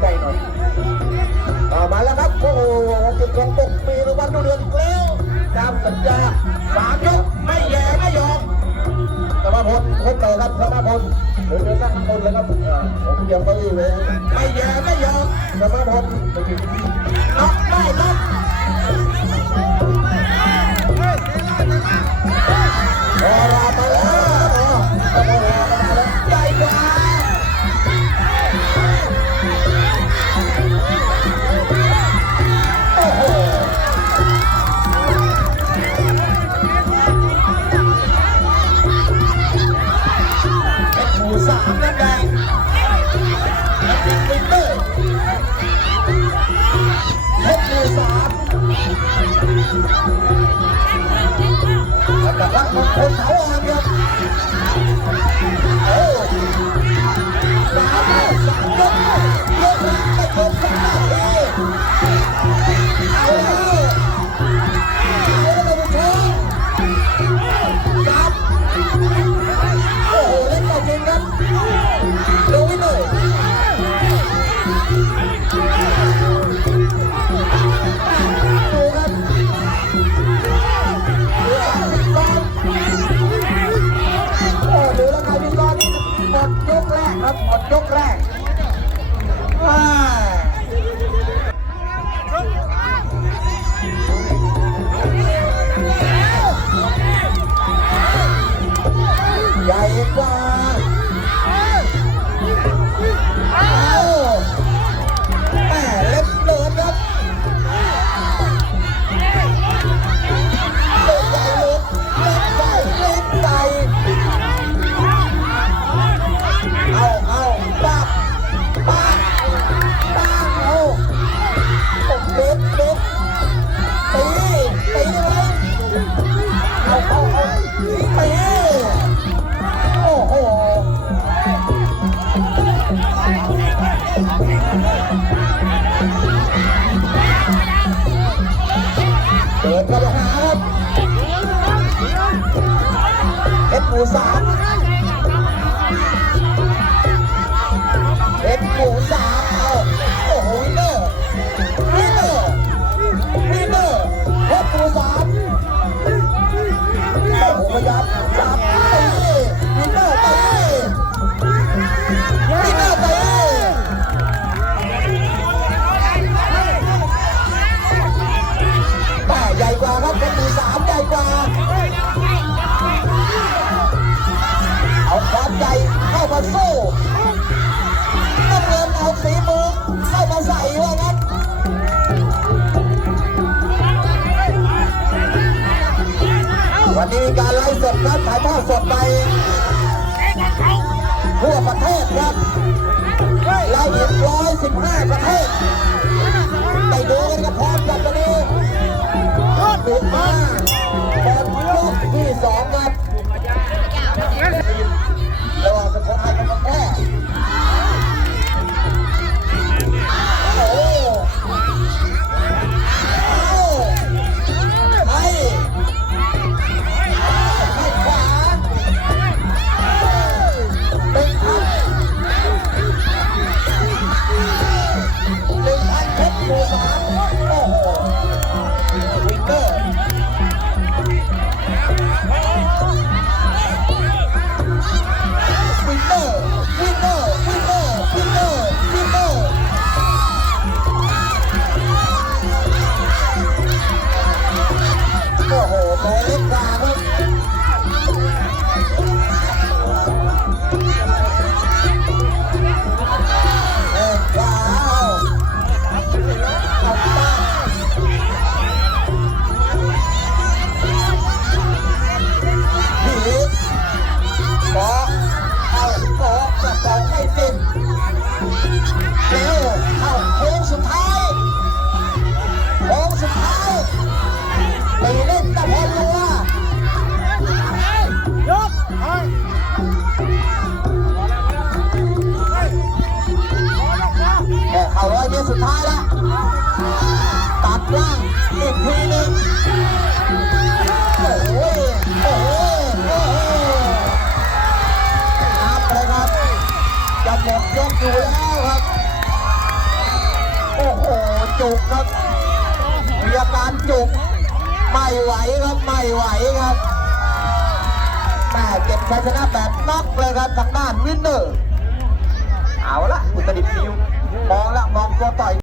ใกหน่อยมาแล้วครับโอ้โหจุดของปกปีรางวัลดูเดือนแล้วตามสัญญาสามยกไม่แย่ไม่ยอมธรรมพลพบเลยครับธรรมพลเดี๋ยวจะนั่งคนแล้วครับผมเดียวก็อยู่เลยไม่แย่ไม่ยอมธรรมพลน็อกได้น็อ ยกสามยกยกสามไปครบสามนาที ครับหมดยกแรกวใหญ่กว่า เปิดกระหาครับเอ็ดหมูสาม วันนี้การไลฟ์สดครับถ่ายทอดสดไปทั่วประเทศครับไล่ถึง115 ประเทศ ท้ายละตัดล่างอีกทีหนึงโอ้โหโอ้โหโอ้โหนับเลยครับจะหมดยกอยู่แล้วครับ โอ้โหจุกครับมีอาการจุกไม่ไหวครับไม่ไหวครับแม่เก็บชัยชนะแบบน็อกเลยครับทางด้านวินเนอร์ เอาละอุตรดิตถ์นิวมองละมองตัวต่อย